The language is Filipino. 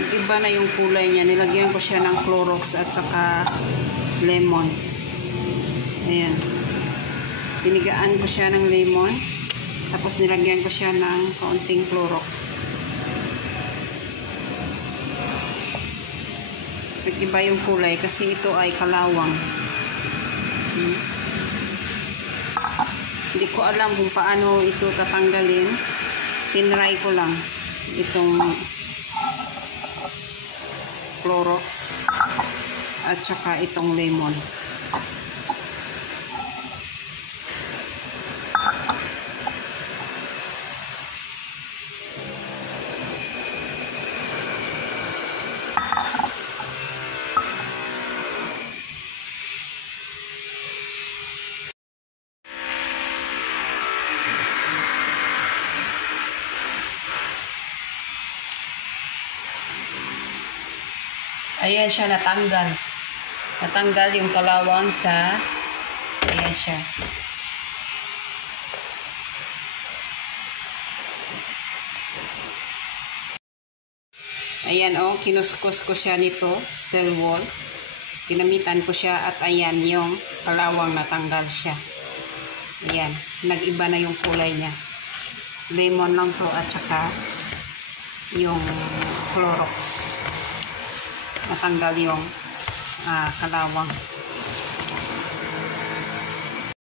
Iba na yung kulay niya. Nilagyan ko siya ng Clorox at saka lemon. Ayan. Pinigaan ko siya ng lemon. Tapos nilagyan ko siya ng kaunting Clorox. Iba yung kulay kasi ito ay kalawang. Hindi ko alam kung paano ito tatanggalin. Tinry ko lang itong Clorox at saka itong lemon. Ayan siya, natanggal. Natanggal yung kalawang sa... Ayan siya. Ayan o, kinuskus ko siya nito, steel wool. Ginamitan ko siya at ayan yung kalawang natanggal siya. Ayan, nag-iba na yung kulay niya. Lemon lang to at saka yung Clorox. Natanggal yung kalawang.